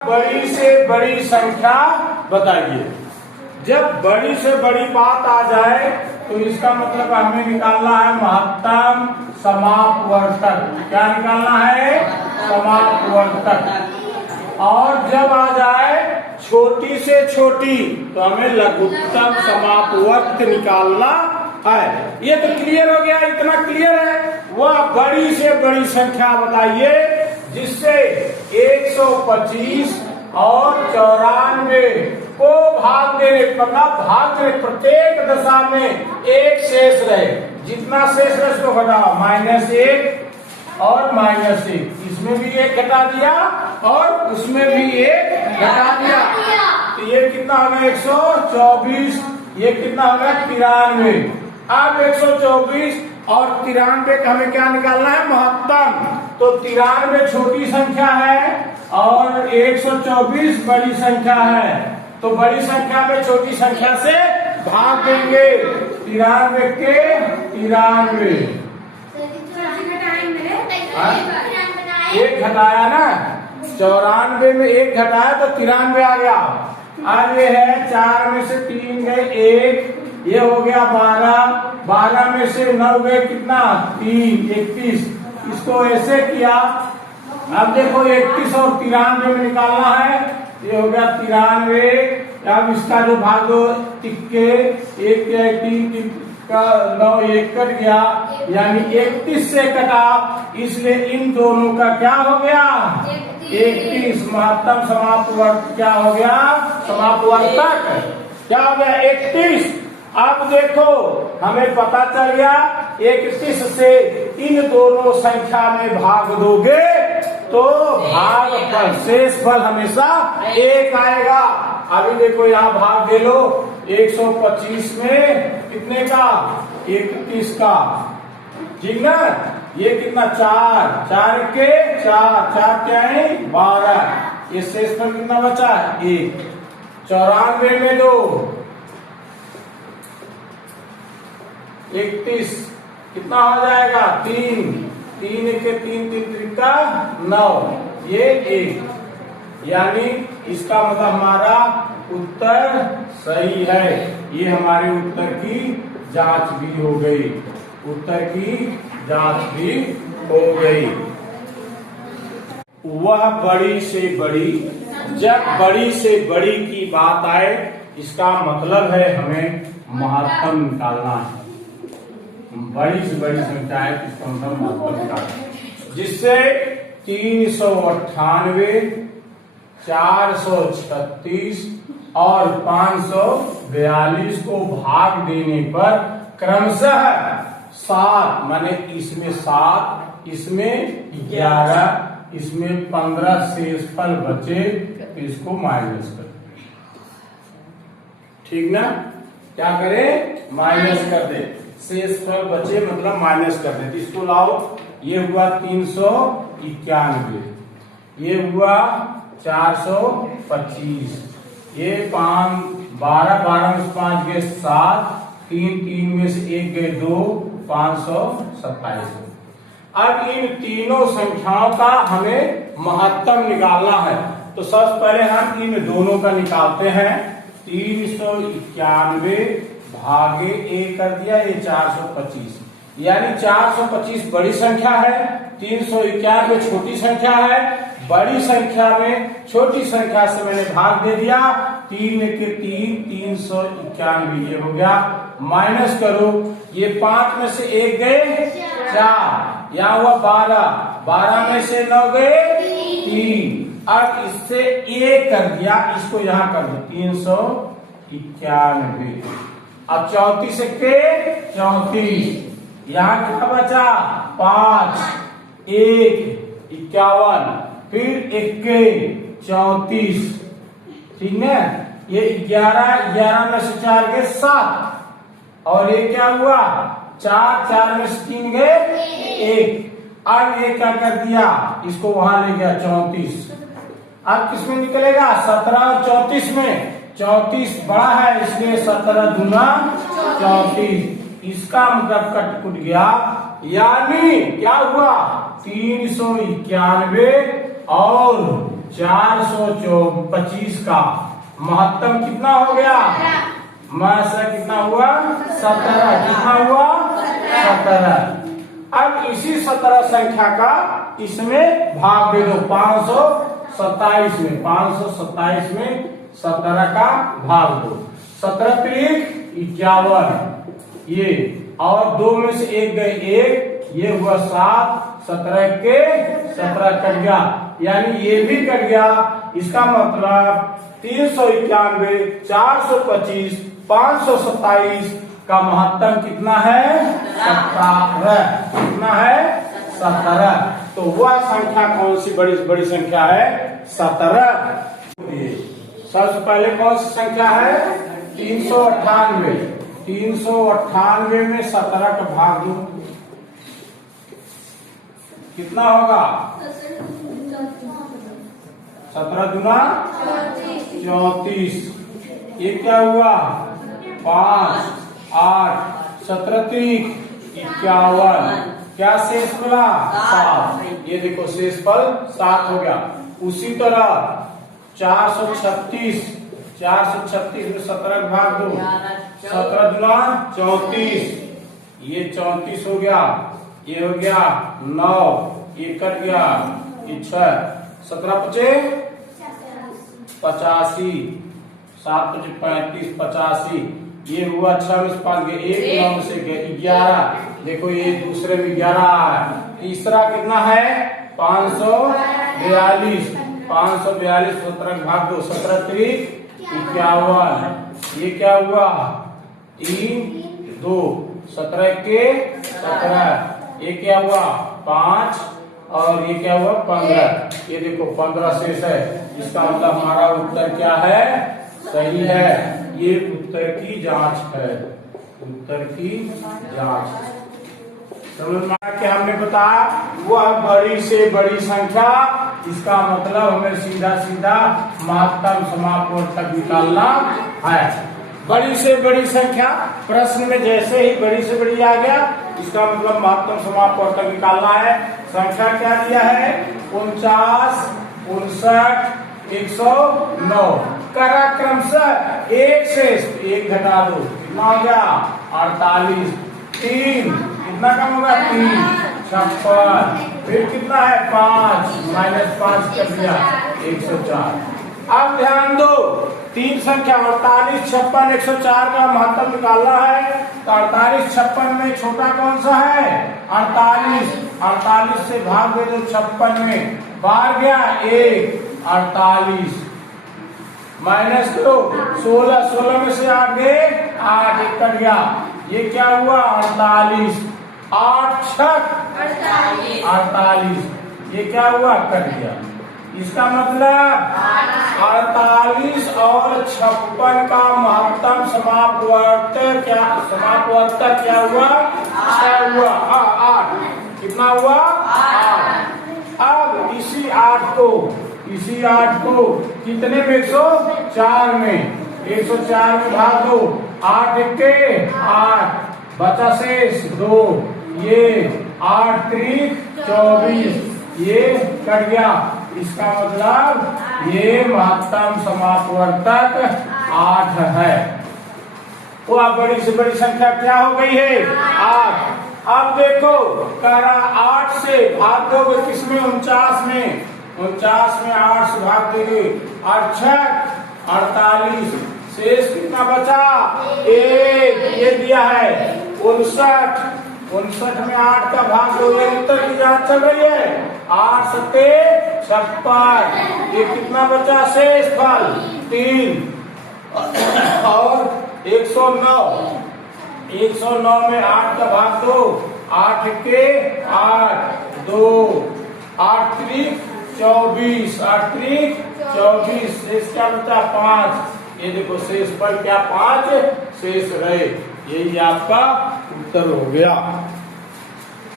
बड़ी से बड़ी संख्या बताइए। जब बड़ी से बड़ी बात आ जाए तो इसका मतलब हमें निकालना है महत्तम समापवर्तक। क्या निकालना है? समापवर्तक। और जब आ जाए छोटी से छोटी तो हमें लघुत्तम समापवर्तक निकालना है। ये तो क्लियर हो गया, इतना क्लियर है। वह बड़ी से बड़ी संख्या बताइए जिससे 125 और 94 को भाग देने प्रत्येक दशा में एक शेष रहे। जितना शेष रहे उसको घटाओ, -1 और -1। इसमें भी एक घटा दिया और उसमें भी एक घटा दिया। तो ये कितना होगा? 124। ये कितना होगा? 93। अब 124 और 93 का हमें क्या निकालना है? महत्तम। तो 93 छोटी संख्या है और 124 बड़ी संख्या है। तो बड़ी संख्या में छोटी संख्या से भाग देंगे। 93 के 93। एक घटाया ना, 94 में एक घटाया तो 93 आ गया। अब ये है 4 में से 3 गए 1, ये हो गया 12। 12 में से 9 गए कितना? 3, 31। इसको ऐसे किया। अब देखो 31 और 93 में निकालना है। ये हो गया 93। अब इसका जो भाग दो टिक्के 1 3 का 9 1 कट गया, यानी 31 से कटा, इसलिए इन दोनों का क्या हो गया? 31। महत्तम समापवर्तक क्या हो गया? समापवर्तक क्या हो गया? 31। अब देखो हमें पता चल गया 31 से इन दोनों संख्या में भाग दोगे तो भागफल शेष फल हमेशा 1 आएगा। अभी देखो यहाँ भाग दे लो 125 में कितने का? 31 का, ठीक ना? ये कितना? 4 4 के 4 4 क्या है? 12। ये शेष फल कितना बचा? 1। 94 में 2 31 कितना हो जाएगा? 3 3 के 3 3 का 9, ये 1। यानी इसका मतलब हमारा उत्तर सही है। ये हमारे उत्तर की जांच भी हो गई। उत्तर की जांच भी हो गई। वह बड़ी से बड़ी, जब बड़ी से बड़ी की बात आए इसका मतलब है हमें महत्तम निकालना है। बड़ी से बड़ी संख्या है इसका मतलब महत्तम निकालना, जिससे 398, 436 और 542 को भाग देने पर क्रमशः 7, माने इसमें 7, इसमें 11, इसमें 15 शेषफल बचे, तो इसको माइनस कर, ठीक ना? क्या करें? माइनस कर दे। शेषफल बचे मतलब माइनस कर दे। इसको लाओ, ये हुआ 391, ये हुआ 425, ये 5 12 12 में से 5 गए 7, 3 3 में से 1 गए 2, 527। अब इन तीनों संख्याओं का हमें महत्तम निकालना है। तो सबसे पहले हम इन दोनों का निकालते हैं। 391 भागे 1 कर दिया, ये 425, यानी 425 बड़ी संख्या है, 391 छोटी संख्या है। बड़ी संख्या में छोटी संख्या से मैंने भाग दे दिया। 3 के 3 391, ये हो गया। माइनस करो, ये 5 में से 1 गए 4, यहाँ हुआ 12, 12 में से 9 गए 3। अब इससे 1 कर दिया, इसको यहाँ कर दो 391। अब 34 के 34, यहाँ कितना बचा? 5, 1 51, फिर 1 के 34, ठीक है? ये 11 में से 4 गए 7, और ये क्या हुआ? 4 में से 3 गए 1। अब ये क्या कर दिया? इसको वहां ले गया 34। अब किसमें निकलेगा? 17 और 34 में। 34 बड़ा है इसलिए 17 दूना 34। इसका मतलब कट कुट गया, यानी क्या हुआ? 391 और 425 का महत्तम कितना हो गया? कितना हुआ? 17। कितना हुआ? 17। अब इसी 17 संख्या का इसमें भाग दे दो 527 में। 527 में 17 का भाग दो। 17 त्रिक 51 ये, और 2 में से 1 गए 1, ये हुआ 7। 17 के 17 कट गया, यानी ये भी कट गया। इसका मतलब 391, 425, 527 का महत्तम कितना है? 17। कितना है? 17। तो वह संख्या कौन सी बड़ी संख्या है? 17। सबसे पहले कौन सी संख्या है? 398। 398 में 17 का भाग दो, कितना होगा? 17 दूना 34। ये क्या हुआ? 5, 8, 17 त्रिक 51। क्या शेष मिला? 7। ये देखो शेष फल 7 हो गया। उसी तरह 436 में 17 भाग दो, 17 दूना 34। ये 34 हो गया। ये हो गया 9, ये कट गया, ये 6। 17 पचे 85, 7 पचे 35, 85। ये हुआ 6 में से 5 गए 1, 9 में से गए 11। देखो ये दूसरे में 11 है। तीसरा कितना है? 542। 542 17 भाग दो, 17 त्रिक 51। ये क्या हुआ? 3, 2, 17 के 17। ये क्या हुआ? 5, और ये क्या हुआ? 15। ये देखो 15 शेष है। इसका मतलब हमारा उत्तर क्या है? सही है। ये उत्तर की जांच है। उत्तर की जांच समझ में आया कि हमने बताया वह बड़ी से बड़ी संख्या। इसका मतलब हमें सीधा सीधा महत्तम समापवर्तक निकालना है। बड़ी से बड़ी संख्या प्रश्न में जैसे ही बड़ी से बड़ी आ गया, इसका मतलब महत्तम समापवर्तक निकालना है। संख्या क्या दिया है? 49, 59, 109। करा क्रमशः एक शेष, 1 घटा दो, कितना हो गया? 48। 3 कितना कम होगा? 3, 56। फिर कितना है? 5 -5 कर दिया, 104। अब ध्यान दो, 3 संख्या 48, 56, 104 का महत्तम निकालना है। तो 48, 56 में छोटा कौन सा है? 48। 48 से भाग दे दो 56 में, बाहर गया 1, 48 माइनस करो 16। 16 में से 8 गए 8, 1 कट गया। ये क्या हुआ? 48। 8 छक 48। ये क्या हुआ? कट गया। इसका मतलब 48 और 56 का महत्तम समापवर्तक क्या हुआ? 6 हुआ। 8 कितना हुआ? 8। अब इसी 8 को कितने में? 104 में। 104 में भाग दो, 8 के 8, बचा शेष 2। ये 8 त्रिक 24, ये कट गया। इसका मतलब ये महत्तम समापवर्तक 8 है। वह बड़ी से बड़ी संख्या क्या हो गई है? 8। अब देखो कह रहा 8 से भाग दोगे किसमें? 49 में। 49 में 8 से भाग देंगे, 8 छक 48। शेष कितना बचा? 1। ये दिया है 59। 59 में 8 का भाग दो, ये उत्तर की जांच चल रही है। 8 सत्ते 56। ये कितना बचा? शेष फल 3 और 109। 109 में 8 का भाग दो, 8 के 8, 2, 8 त्रिक 24, 8 त्रिक 24। शेष क्या बचा? 5। ये देखो शेष पर क्या 5 शेष रहे। यही आपका उत्तर हो गया।